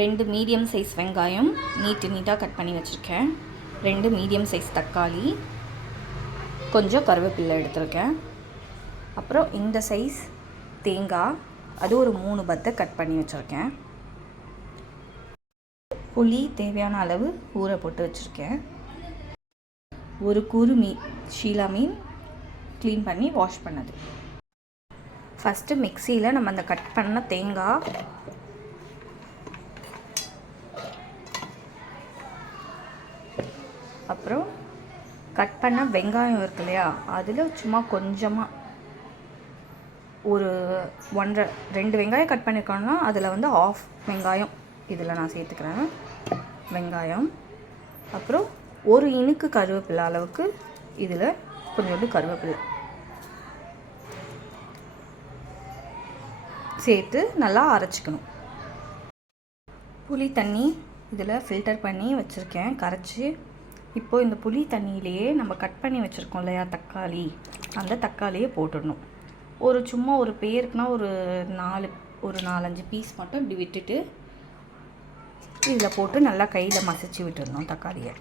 2 medium size வெங்காயம் நீட்டாக cut பண்ணி வச்சுருக்கேன். 2 மீடியம் சைஸ் தக்காளி, கொஞ்சம் கருவேப்பிலை எடுத்திருக்கேன். அப்புறம் இந்த சைஸ் தேங்காய், அது ஒரு 3 பத்தை கட் பண்ணி வச்சுருக்கேன். புளி தேவையான அளவு ஊற போட்டு வச்சுருக்கேன். ஒரு கூறு ஷீலா மீன் க்ளீன் பண்ணி வாஷ் பண்ணது. ஃபஸ்ட்டு மிக்சியில் நம்ம அந்த கட் பண்ண தேங்காய், அப்புறம் கட் பண்ண வெங்காயம் இருக்கு இல்லையா, அதில் சும்மா கொஞ்சமாக ஒரு 2 வெங்காயம் கட் பண்ணியிருக்கோன்னா அதில் வந்து ஆஃப் வெங்காயம் இதில் நான் சேர்த்துக்கிறேன். வெங்காயம், அப்புறம் ஒரு இனுக்கு கருவேப்பிலை அளவுக்கு இதில் கொஞ்சோண்டு கருவேப்பிலை சேர்த்து நல்லா அரைச்சிக்கணும். புளி தண்ணி இதில் ஃபில்டர் பண்ணி வச்சுருக்கேன் கரைச்சி. இப்போது இந்த புளி தண்ணியிலேயே நம்ம கட் பண்ணி வச்சுருக்கோம் இல்லையா தக்காளி, அந்த தக்காளியை போட்டுடணும். சும்மா ஒரு பேருக்குனா ஒரு 4-5 பீஸ் மட்டும் இப்படி விட்டுட்டு இதில் போட்டு நல்லா கையில் மசிச்சு விட்டுடணும். தக்காளியை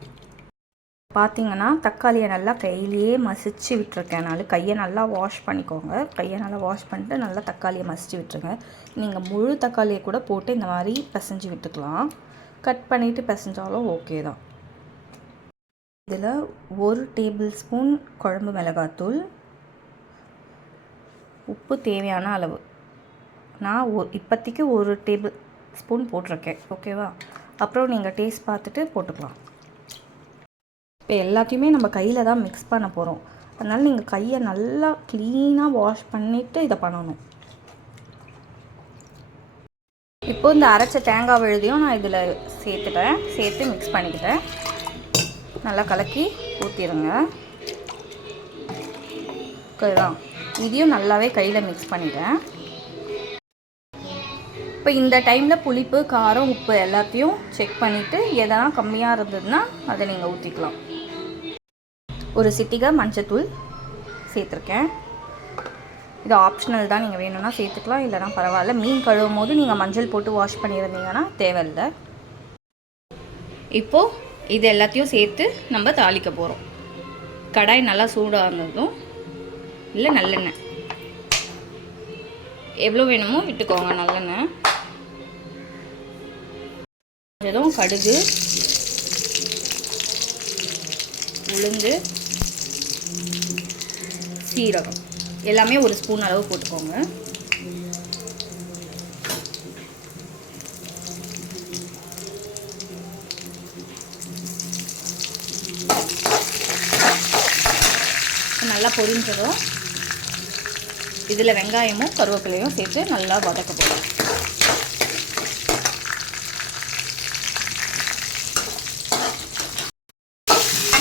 பார்த்திங்கன்னா தக்காளியை நல்லா கையிலேயே மசிச்சு விட்டுருக்கேன். கையை நல்லா வாஷ் பண்ணிக்கோங்க. கையை நல்லா வாஷ் பண்ணிட்டு நல்லா தக்காளியை மசிச்சு விட்டுருங்க. நீங்கள் முழு தக்காளியை கூட போட்டு இந்த மாதிரி பிசைஞ்சு விட்டுக்கலாம். கட் பண்ணிவிட்டு பிசைஞ்சாலும் ஓகே தான். இதில் 1 டேபிள் ஸ்பூன் குழம்பு மிளகாத்தூள், உப்பு தேவையான அளவு. நான் இப்போதைக்கு 1 டேபிள் ஸ்பூன் போட்டிருக்கேன், ஓகேவா? அப்புறம் நீங்கள் டேஸ்ட் பார்த்துட்டு போட்டுக்கலாம். இப்போ எல்லாத்தையுமே நம்ம கையில் தான் மிக்ஸ் பண்ண போகிறோம். அதனால் நீங்கள் கையை நல்லா க்ளீனாக வாஷ் பண்ணிவிட்டு இதை பண்ணணும். இப்போது இந்த அரைச்ச தேங்காய் விழுதியும் நான் இதில் சேர்த்து மிக்ஸ் பண்ணிக்கிட்டேன். நல்லா கலக்கி ஊற்றிடுங்க. ஓகேதான், இதையும் நல்லாவே கையில் மிக்ஸ் பண்ணிட்டேன். இப்போ இந்த டைமில் புளிப்பு, காரம், உப்பு எல்லாத்தையும் செக் பண்ணிவிட்டு எதனா கம்மியாக இருந்ததுன்னா அதை நீங்கள் ஊற்றிக்கலாம். ஒரு சிட்டிகை மஞ்சத்தூள் சேர்த்துருக்கேன். இது ஆப்ஷனல் தான், நீங்கள் வேணும்னா சேர்த்துக்கலாம், இல்லைனா பரவாயில்ல. மீன் கழுவும் போது நீங்கள் மஞ்சள் போட்டு வாஷ் பண்ணியிருந்தீங்கன்னா தேவையில்லை. இப்போது இது எல்லாத்தையும் சேர்த்து நம்ம தாளிக்க போகிறோம். கடாய் நல்லா சூடாக இருந்ததும் இல்லை நல்லெண்ணெய் எவ்வளோ வேணுமோ விட்டுக்கோங்க. நல்லெண்ணெய் எதுவும் கடுகு, உளுந்து, சீரகம் எல்லாமே 1 ஸ்பூன் அளவு போட்டுக்கோங்க. நல்லா பொரிஞ்சதும் இதில் வெங்காயமும் கருவேப்பிலையும் சேர்த்து நல்லா வதக்க போகிறோம்.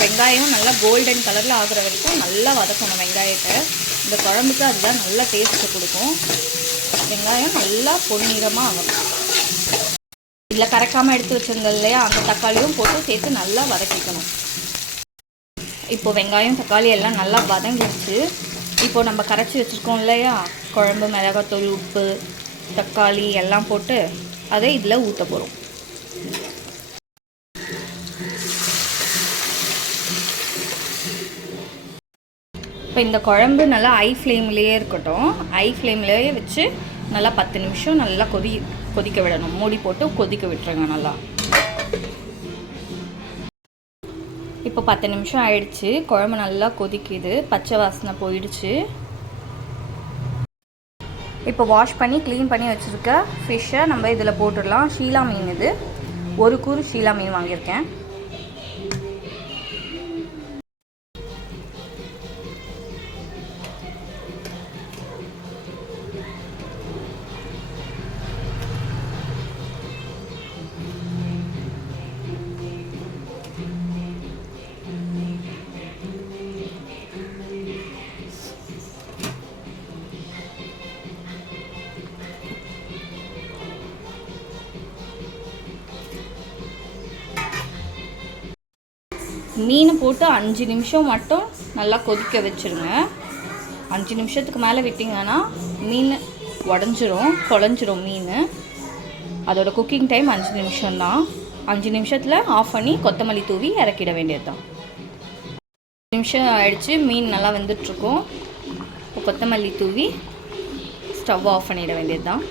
வெங்காயம் நல்லா கோல்டன் கலரில் ஆகிற வரைக்கும் நல்லா வதக்கணும் வெங்காயத்தை. இந்த குழம்புக்கு அதுதான் நல்லா டேஸ்ட்டு கொடுக்கும். வெங்காயம் நல்லா பொன்னிறமாக ஆகணும். இதில் கரைக்காமல் எடுத்து வச்சுருந்தோம் இல்லையா, அந்த தக்காளியும் போட்டு சேர்த்து நல்லா வதக்கிக்கணும். இப்போது வெங்காயம் தக்காளி எல்லாம் நல்லா வதங்கிடுச்சு. இப்போது நம்ம கரைச்சி வச்சுருக்கோம் இல்லையா குழம்பு மிளகாத்தூள், உப்பு, தக்காளி எல்லாம் போட்டு அதை இதில் ஊற்ற போகிறோம். இப்போ இந்த குழம்பு நல்லா ஹை ஃப்ளேம்லேயே இருக்கட்டும். ஹை ஃப்ளேம்லேயே வச்சு நல்லா 10 நிமிஷம் நல்லா கொதிக்க விடணும். மூடி போட்டு கொதிக்க விட்டுருங்க நல்லா. இப்போ 10 நிமிஷம் ஆயிடுச்சு. குழம்பு நல்லா கொதிக்குது, பச்சை வாசனை போயிடுச்சு. இப்போ வாஷ் பண்ணி க்ளீன் பண்ணி வச்சுருக்க ஃபிஷ்ஷை நம்ம இதில் போட்டுடலாம். ஷீலா மீன் இது, 1 கூறு ஷீலா மீன் வாங்கியிருக்கேன். மீன் போட்டு 5 நிமிஷம் மட்டும் நல்லா கொதிக்க வச்சுருங்க. 5 நிமிஷத்துக்கு மேலே விட்டிங்கன்னா மீன் உடஞ்சிரும், குழஞ்சிரும் மீன். அதோட குக்கிங் டைம் 5 நிமிஷம்தான். 5 நிமிஷத்தில் ஆஃப் பண்ணி கொத்தமல்லி தூவி இறக்கிட வேண்டியது தான். 5 நிமிஷம் ஆகிடுச்சு, மீன் நல்லா வெந்துட்டுருக்கும். கொத்தமல்லி தூவி ஸ்டவ் ஆஃப் பண்ணிட வேண்டியது தான்.